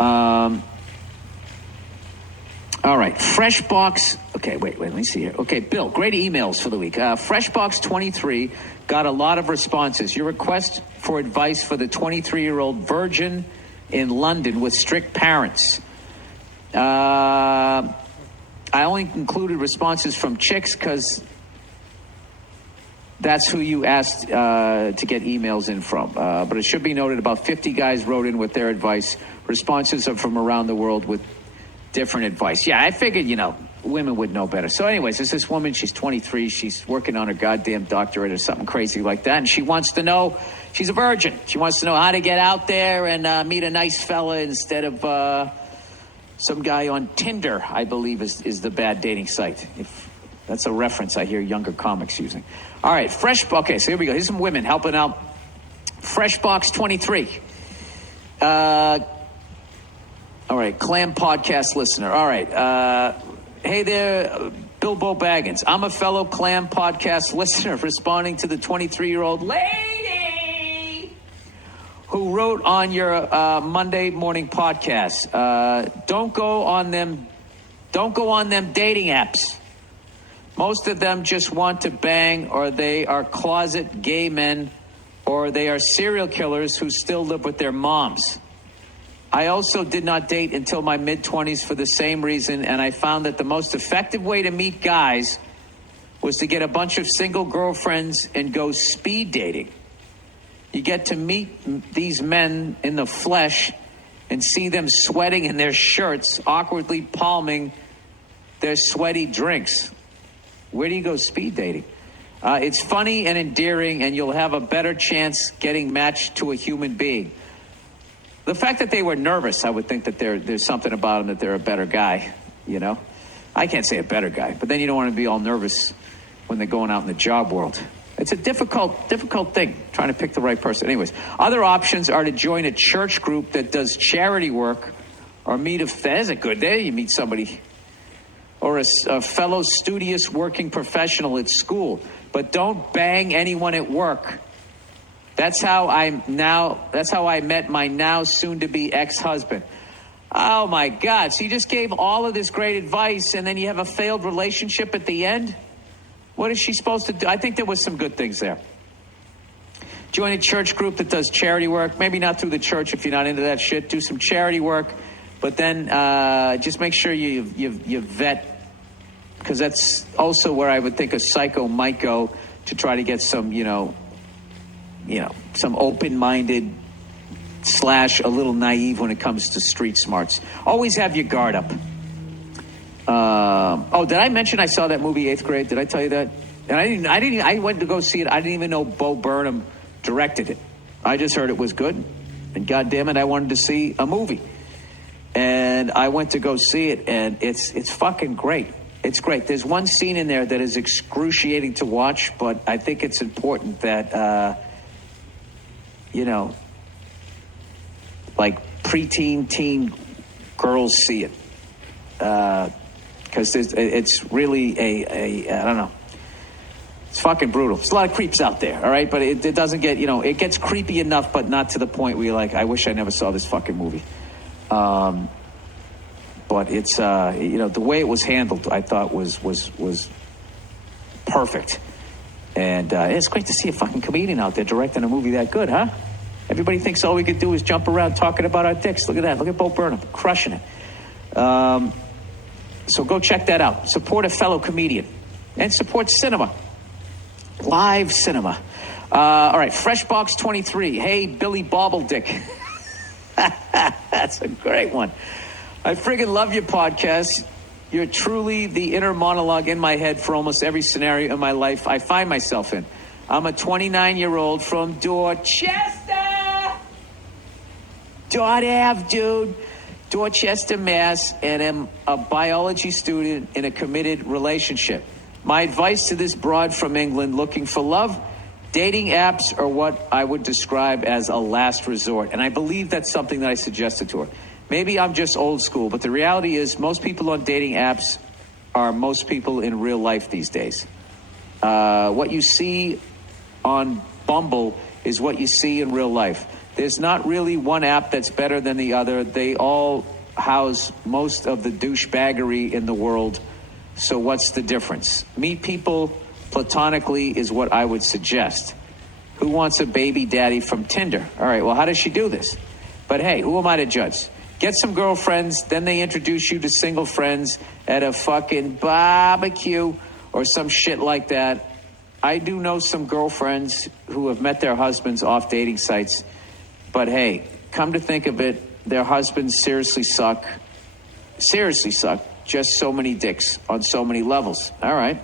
All right, Freshbox. Okay, wait, let me see here. Okay, Bill, great emails for the week. Freshbox23 got a lot of responses. Your request for advice for the 23-year-old virgin in London with strict parents. I only included responses from chicks because that's who you asked to get emails in from. But it should be noted about 50 guys wrote in with their advice. Responses are from around the world with different advice. Yeah, I figured, women would know better. So anyways, there's this woman, she's 23, she's working on her goddamn doctorate or something crazy like that, and she wants to know, she's a virgin, she wants to know how to get out there and meet a nice fella instead of some guy on Tinder, I believe is the bad dating site. If that's a reference I hear younger comics using. All right, okay, so here we go. Here's some women helping out. Freshbox 23. All right, Clam Podcast listener. All right. Hey there, Bilbo Baggins. I'm a fellow Clam Podcast listener responding to the 23-year-old lady who wrote on your Monday morning podcast. Don't go on them dating apps. Most of them just want to bang, or they are closet gay men, or they are serial killers who still live with their moms. I also did not date until my mid-20s for the same reason, and I found that the most effective way to meet guys was to get a bunch of single girlfriends and go speed dating. You get to meet these men in the flesh and see them sweating in their shirts, awkwardly palming their sweaty drinks. Where do you go speed dating? It's funny and endearing, and you'll have a better chance getting matched to a human being. The fact that they were nervous, I would think that there's something about them that they're a better guy, I can't say a better guy, but then you don't want to be all nervous when they're going out in the job world. It's a difficult thing, trying to pick the right person. Anyways, other options are to join a church group that does charity work or meet there's a good day. You meet somebody or a fellow studious working professional at school, but don't bang anyone at work. That's how I met my now soon-to-be ex-husband. Oh, my God. So you just gave all of this great advice, and then you have a failed relationship at the end? What is she supposed to do? I think there was some good things there. Join a church group that does charity work. Maybe not through the church if you're not into that shit. Do some charity work. But then just make sure you vet, because that's also where I would think a psycho might go to try to get some, some open-minded / a little naive when it comes to street smarts. Always have your guard up. Did I mention I saw that movie 8th Grade? Did I tell you that? And I went to go see it. I didn't even know Bo Burnham directed it. I just heard it was good. And goddamn it, I wanted to see a movie. And I went to go see it, and it's fucking great. It's great. There's one scene in there that is excruciating to watch, but I think it's important that like preteen, teen girls see it. Because it's really I don't know. It's fucking brutal. There's a lot of creeps out there, all right? But it doesn't get, it gets creepy enough, but not to the point where you're like, I wish I never saw this fucking movie. But it's, the way it was handled, I thought was perfect. And it's great to see a fucking comedian out there directing a movie that good, huh? Everybody thinks all we could do is jump around talking about our dicks. Look at that. Look at Bo Burnham crushing it. So go check that out. Support a fellow comedian. And support cinema. Live cinema. All right, Freshbox 23. Hey, Billy Bobbledick. That's a great one. I friggin' love your podcast. You're truly the inner monologue in my head for almost every scenario in my life I find myself in. I'm a 29-year-old from Dorchester, dude. Dorchester, Mass, and am a biology student in a committed relationship. My advice to this broad from England looking for love, dating apps are what I would describe as a last resort. And I believe that's something that I suggested to her. Maybe I'm just old school, but the reality is most people on dating apps are most people in real life these days. What you see on Bumble is what you see in real life. There's not really one app that's better than the other. They all house most of the douchebaggery in the world. So what's the difference? Meet people platonically is what I would suggest. Who wants a baby daddy from Tinder? All right, well, how does she do this? But hey, who am I to judge? Get some girlfriends, then they introduce you to single friends at a fucking barbecue or some shit like that. I do know some girlfriends who have met their husbands off dating sites. But hey, come to think of it, their husbands seriously suck. Seriously suck. Just so many dicks on so many levels. All right.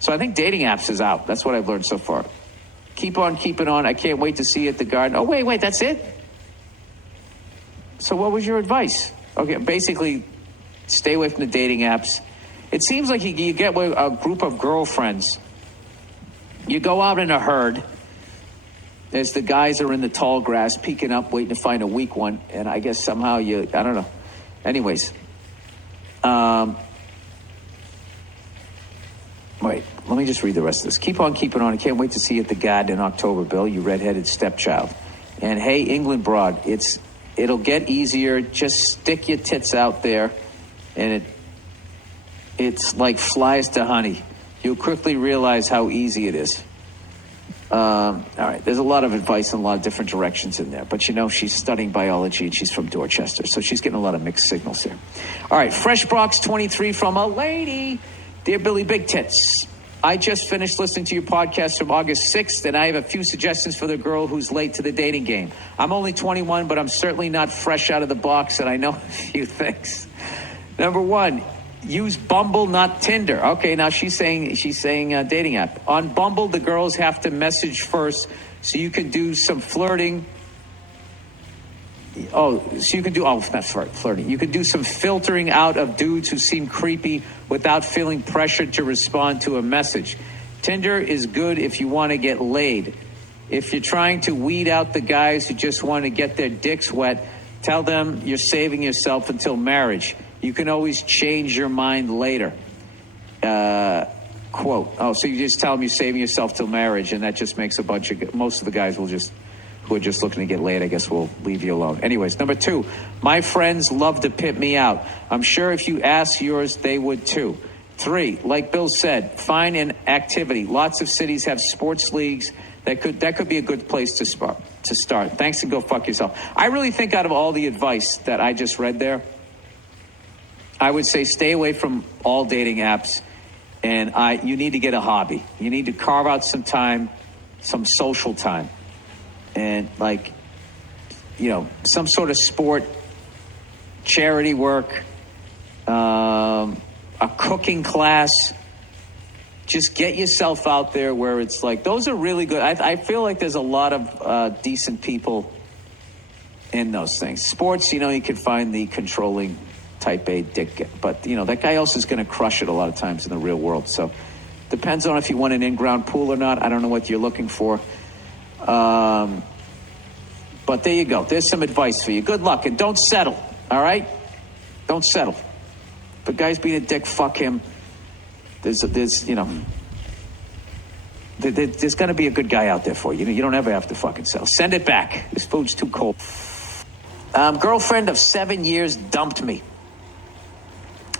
So I think dating apps is out. That's what I've learned so far. Keep on keeping on. I can't wait to see you at the garden. Oh, wait, that's it? So what was your advice? Okay, basically, stay away from the dating apps. It seems like you get with a group of girlfriends. You go out in a herd as the guys are in the tall grass, peeking up, waiting to find a weak one. And I guess somehow I don't know. Anyways. Wait, let me just read the rest of this. Keep on keeping on. I can't wait to see you at the garden in October, Bill, you redheaded stepchild. And hey, England broad, it'll get easier. Just stick your tits out there, and it's like flies to honey. You'll quickly realize how easy it is. All right, there's a lot of advice in a lot of different directions in there. But she's studying biology and she's from Dorchester, so she's getting a lot of mixed signals here. All right, Fresh Brox 23 from a lady. Dear Billy Big Tits, I just finished listening to your podcast from August 6th, and I have a few suggestions for the girl who's late to the dating game. I'm only 21, but I'm certainly not fresh out of the box, and I know a few things. Number one, use Bumble, not Tinder. Okay, now she's saying dating app. On Bumble, the girls have to message first, so you can do some flirting. Not flirting. You can do some filtering out of dudes who seem creepy without feeling pressured to respond to a message. Tinder is good if you want to get laid. If you're trying to weed out the guys who just want to get their dicks wet, tell them you're saving yourself until marriage. You can always change your mind later. Quote. Oh, so you just tell them you're saving yourself till marriage, and that just makes most of the guys who are just looking to get laid, I guess will leave you alone. Anyways, number two, my friends love to pimp me out. I'm sure if you ask yours, they would too. Three, like Bill said, find an activity. Lots of cities have sports leagues. That could be a good place to start. Thanks, and go fuck yourself. I really think out of all the advice that I just read there, I would say stay away from all dating apps, and you need to get a hobby. You need to carve out some time, some social time, and some sort of sport, charity work, a cooking class. Just get yourself out there where it's like, those are really good. I feel like there's a lot of decent people in those things. Sports, you can find the controlling type A dick, but that guy also is going to crush it a lot of times in the real world. So depends on if you want an in-ground pool or not. I don't know what you're looking for. But there you go. There's some advice for you. Good luck, and don't settle. All right? Don't settle. If a guy's being a dick, fuck him. There's going to be a good guy out there for you. You don't ever have to fucking settle. Send it back. This food's too cold. Girlfriend of 7 years dumped me.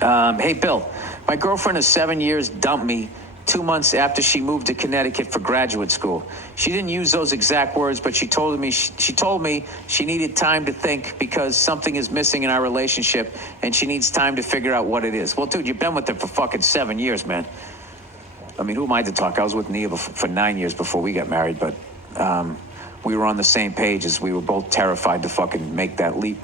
Hey, Bill, my girlfriend of 7 years dumped me 2 months after she moved to Connecticut for graduate school. She didn't use those exact words, but she told me she needed time to think because something is missing in our relationship, and she needs time to figure out what it is. Well, dude, you've been with her for fucking 7 years, man. I mean, who am I to talk? I was with Nia for 9 years before we got married, but we were on the same page as we were both terrified to fucking make that leap.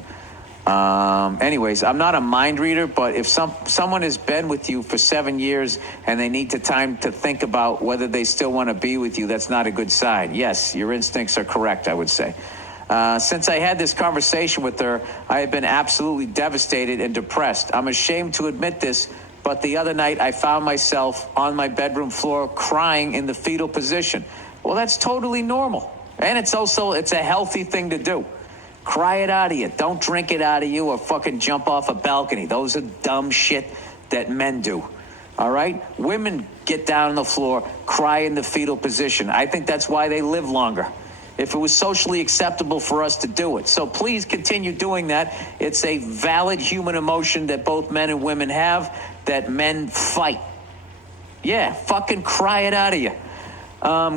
Anyways, I'm not a mind reader, but if someone has been with you for 7 years and they need time to think about whether they still want to be with you, that's not a good sign. Yes, your instincts are correct, I would say. Since I had this conversation with her, I have been absolutely devastated and depressed. I'm ashamed to admit this, but the other night I found myself on my bedroom floor crying in the fetal position. Well, that's totally normal. And it's a healthy thing to do. Cry it out of you. Don't drink it out of you or fucking jump off a balcony. Those are dumb shit that men do. All right? Women get down on the floor, cry in the fetal position. I think that's why they live longer. if it was socially acceptable for us to do it. So please continue doing that. It's a valid human emotion that both men and women have, that men fight. Yeah, fucking cry it out of you.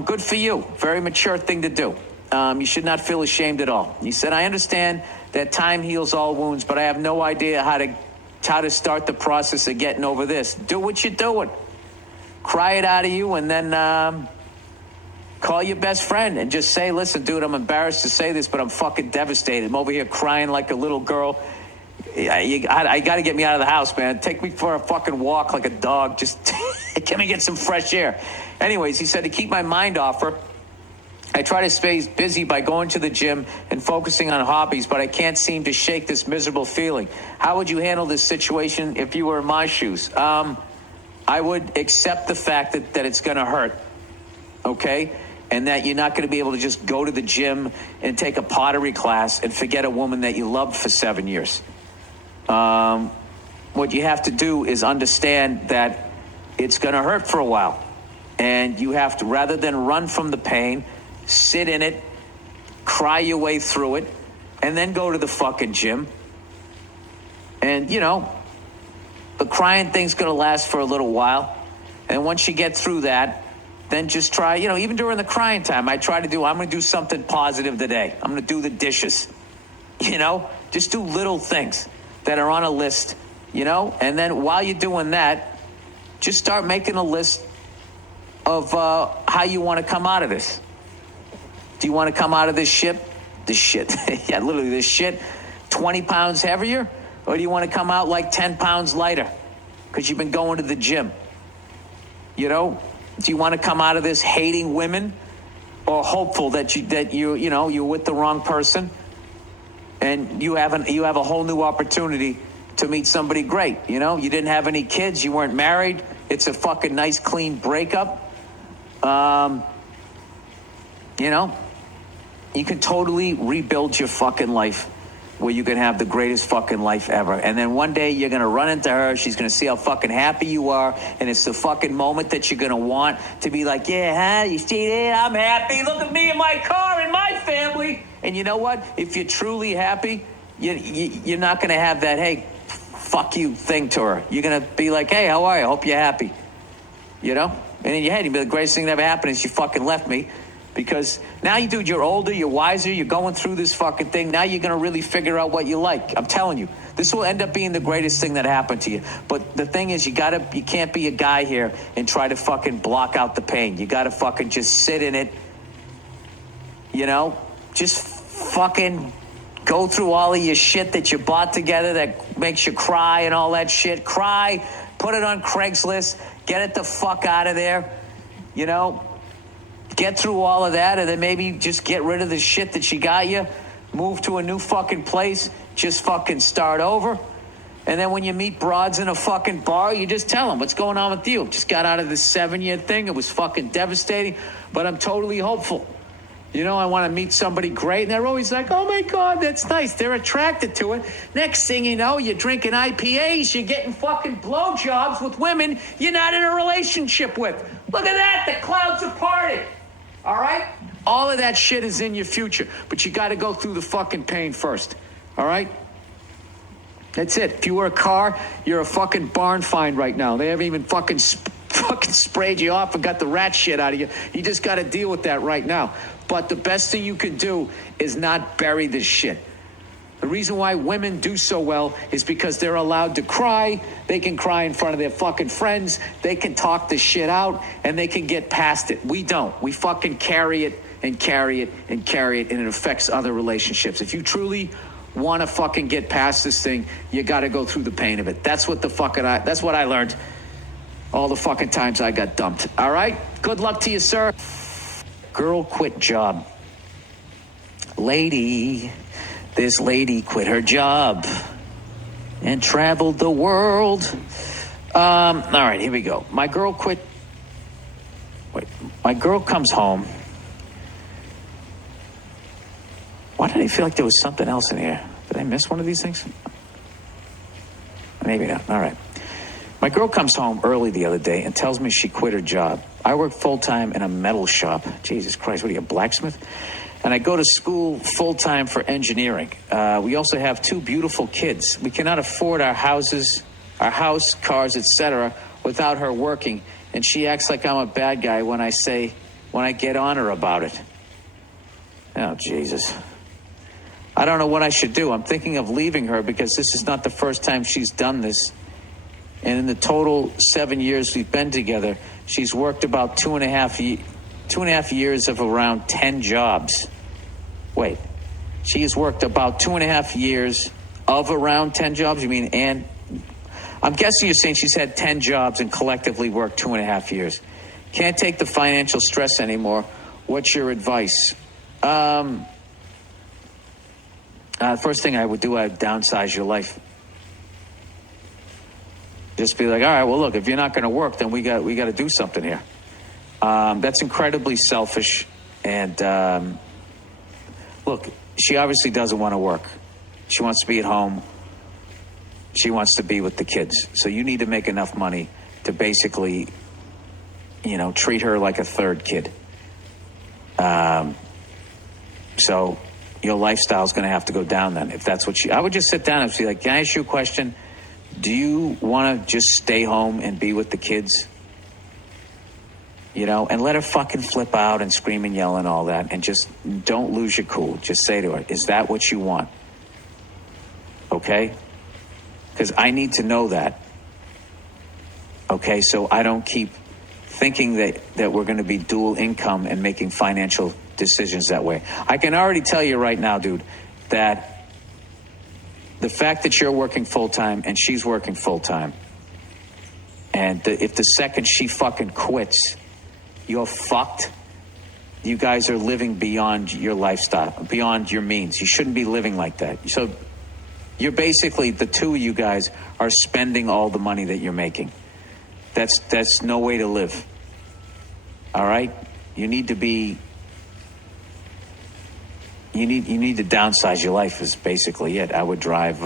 Good for you. Very mature thing to do. You should not feel ashamed at all. He said, I understand that time heals all wounds, but I have no idea how to start the process of getting over this. Do what you're doing. Cry it out of you, and then call your best friend and just say, listen, dude, I'm embarrassed to say this, but I'm fucking devastated. I'm over here crying like a little girl. I got to get me out of the house, man. Take me for a fucking walk like a dog. Just get me get some fresh air. Anyways, he said, to keep my mind off her, I try to stay busy by going to the gym and focusing on hobbies, but I can't seem to shake this miserable feeling. How would you handle this situation if you were in my shoes? I would accept the fact that it's going to hurt, okay? And that you're not going to be able to just go to the gym and take a pottery class and forget a woman that you loved for 7 years. What you have to do is understand that it's going to hurt for a while. And you have to, rather than run from the pain, sit in it, cry your way through it, and then go to the fucking gym. And, you know, the crying thing's going to last for a little while. And once you get through that, then just try, you know, even during the crying time, I'm going to do something positive today. I'm going to do the dishes. You know, just do little things that are on a list, you know? And then while you're doing that, just start making a list of how you want to come out of this. Do you want to come out of this shit? Yeah, literally this shit, 20 pounds heavier? Or do you want to come out like 10 pounds lighter because you've been going to the gym? You know, do you want to come out of this hating women, or hopeful that you're with the wrong person and you have a whole new opportunity to meet somebody great? You know, you didn't have any kids, you weren't married. It's a fucking nice, clean breakup. You know, you can totally rebuild your fucking life where you can have the greatest fucking life ever. And then one day you're going to run into her. She's going to see how fucking happy you are. And it's the fucking moment that you're going to want to be like, yeah, huh? You see that? I'm happy. Look at me and my car and my family. And you know what? If you're truly happy, you're not going to have that, hey, fuck you thing to her. You're going to be like, hey, how are you? Hope you're happy. You know? And in your head, you'll be the greatest thing that ever happened is you fucking left me. Because now, dude, you're older, you're wiser, you're going through this fucking thing. Now you're going to really figure out what you like. I'm telling you, this will end up being the greatest thing that happened to you. But the thing is, you can't be a guy here and try to fucking block out the pain. You got to fucking just sit in it. You know, just fucking go through all of your shit that you bought together that makes you cry and all that shit. Cry, put it on Craigslist, get it the fuck out of there, you know. Get through all of that, and then maybe just get rid of the shit that she got you. Move to a new fucking place. Just fucking start over. And then when you meet broads in a fucking bar, you just tell them, what's going on with you? Just got out of this 7-year thing. It was fucking devastating, but I'm totally hopeful. You know, I want to meet somebody great. And they're always like, oh, my God, that's nice. They're attracted to it. Next thing you know, you're drinking IPAs. You're getting fucking blowjobs with women you're not in a relationship with. Look at that. The clouds are parted. All right? All of that shit is in your future. But you got to go through the fucking pain first. All right? That's it. If you were a car, you're a fucking barn find right now. They haven't even fucking sprayed you off and got the rat shit out of you. You just got to deal with that right now. But the best thing you can do is not bury this shit. The reason why women do so well is because they're allowed to cry. They can cry in front of their fucking friends. They can talk this shit out, and they can get past it. We don't. We fucking carry it and carry it and carry it, and it affects other relationships. If you truly want to fucking get past this thing, you got to go through the pain of it. That's what I learned all the fucking times I got dumped. All right? Good luck to you, sir. Girl quit job. This lady quit her job and traveled the world. All right, here we go. My girl comes home. Why did I feel like there was something else in here? Did I miss one of these things? Maybe not. All right. My girl comes home early the other day and tells me she quit her job. I work full-time in a metal shop. Jesus Christ, what are you, a blacksmith? And I go to school full-time for engineering. We also have 2 beautiful kids. We cannot afford our house, cars, etc. without her working. And she acts like I'm a bad guy when I get on her about it. Oh, Jesus. I don't know what I should do. I'm thinking of leaving her because this is not the first time she's done this. And in the total 7 years we've been together, she's worked about 2.5 years of around 10 jobs. Wait, she has worked about 2.5 years of around 10 jobs? You mean, and I'm guessing you're saying she's had 10 jobs and collectively worked 2.5 years. Can't take the financial stress anymore. What's your advice? First thing I would do, I'd downsize your life. Just be like, all right, well, look, if you're not going to work, then we got to do something here. That's incredibly selfish. And look, she obviously doesn't want to work. She wants to be at home. She wants to be with the kids. So you need to make enough money to basically, treat her like a third kid. So your lifestyle is going to have to go down then. If that's what I would just sit down and be like, can I ask you a question? Do you want to just stay home and be with the kids? And let her fucking flip out and scream and yell and all that. And just don't lose your cool. Just say to her, is that what you want? Okay? Because I need to know that. Okay, so I don't keep thinking that we're going to be dual income and making financial decisions that way. I can already tell you right now, dude, that the fact that you're working full-time and she's working full-time, and if the second she fucking quits, you're fucked. You guys are living beyond your lifestyle, beyond your means. You shouldn't be living like that. So you're basically, the two of you guys are spending all the money that you're making. That's no way to live. All right? You need to downsize your life is basically it. I would drive,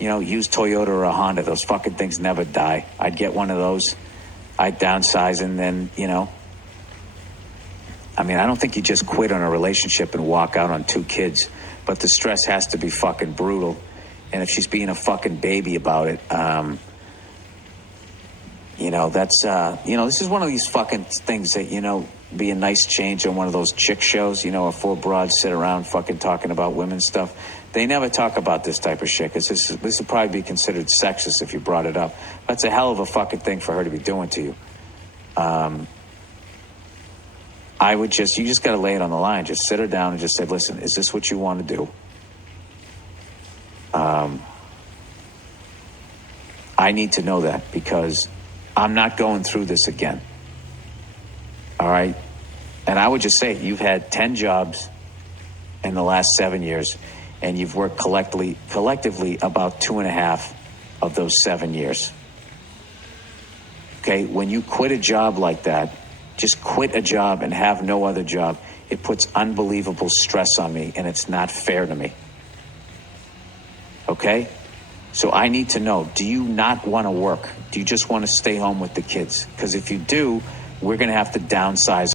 use Toyota or a Honda. Those fucking things never die. I'd get one of those. I'd downsize and then, I don't think you just quit on a relationship and walk out on 2 kids, but the stress has to be fucking brutal. And if she's being a fucking baby about it, this is one of these fucking things that, be a nice change on one of those chick shows, where 4 broads sit around fucking talking about women's stuff. They never talk about this type of shit because this would probably be considered sexist if you brought it up. That's a hell of a fucking thing for her to be doing to you. You just got to lay it on the line. Just sit her down and just say, listen, is this what you want to do? I need to know that because I'm not going through this again. All right? And I would just say, you've had 10 jobs in the last 7 years, and you've worked collectively about 2.5 of those 7 years. Okay? When you quit a job like that, just quit a job and have no other job. It puts unbelievable stress on me, and it's not fair to me. Okay? So I need to know, do you not want to work? Do you just want to stay home with the kids? Because if you do, we're going to have to downsize